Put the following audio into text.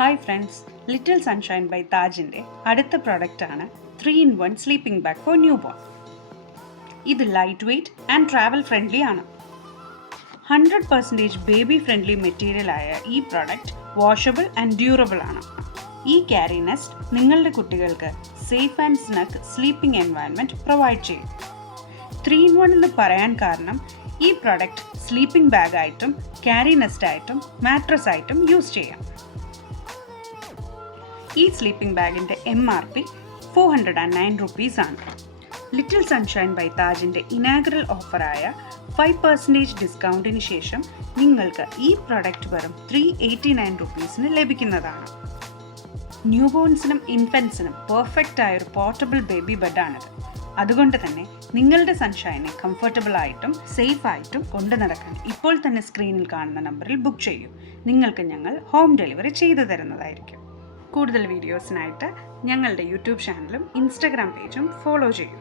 Hi friends, little sunshine by താജിൻ്റെ അടുത്ത പ്രൊഡക്റ്റാണ് 3-in-1 sleeping bag for new born. ഇത് light weight and travel friendly ആണ്. 100% baby friendly മെറ്റീരിയലായ ഈ പ്രൊഡക്റ്റ് വാഷബിൾ ആൻഡ് ഡ്യൂറബിൾ ആണ്. ഈ ക്യാരി നെസ്റ്റ് നിങ്ങളുടെ കുട്ടികൾക്ക് safe and snug sleeping environment provide ചെയ്യും. 3-in-1 എന്ന് പറയാൻ കാരണം ഈ പ്രൊഡക്റ്റ് സ്ലീപ്പിംഗ് ബാഗായിട്ടും ക്യാരി നെസ്റ്റായിട്ടും മാട്രസ് ആയിട്ടും യൂസ് ചെയ്യാം. ഈ സ്ലീപ്പിംഗ് ബാഗിൻ്റെ MRP 409 rupees ആണ്. ലിറ്റിൽ സൺഷൈൻ ബൈ താജിൻ്റെ ഇനാഗറൽ ഓഫറായ 5% ഡിസ്കൗണ്ടിന് ശേഷം നിങ്ങൾക്ക് ഈ പ്രൊഡക്റ്റ് വെറും 389 rupeesന് ലഭിക്കുന്നതാണ്. ന്യൂ ബോൺസിനും ഇൻഫൻസിനും പെർഫെക്റ്റ് ആയൊരു പോർട്ടബിൾ ബേബി ബെഡാണിത്. അതുകൊണ്ട് തന്നെ നിങ്ങളുടെ സൺഷൈനെ കംഫർട്ടബിൾ ആയിട്ടും സേഫ് ആയിട്ടും കൊണ്ടു നടക്കാൻ ഇപ്പോൾ തന്നെ സ്ക്രീനിൽ കാണുന്ന നമ്പറിൽ ബുക്ക് ചെയ്യൂ. നിങ്ങൾക്ക് ഞങ്ങൾ ഹോം ഡെലിവറി ചെയ്തു തരുന്നതായിരിക്കും. കൂടുതൽ വീഡിയോസിനായിട്ട് ഞങ്ങളുടെ യൂട്യൂബ് ചാനലും ഇൻസ്റ്റഗ്രാം പേജും ഫോളോ ചെയ്യൂ.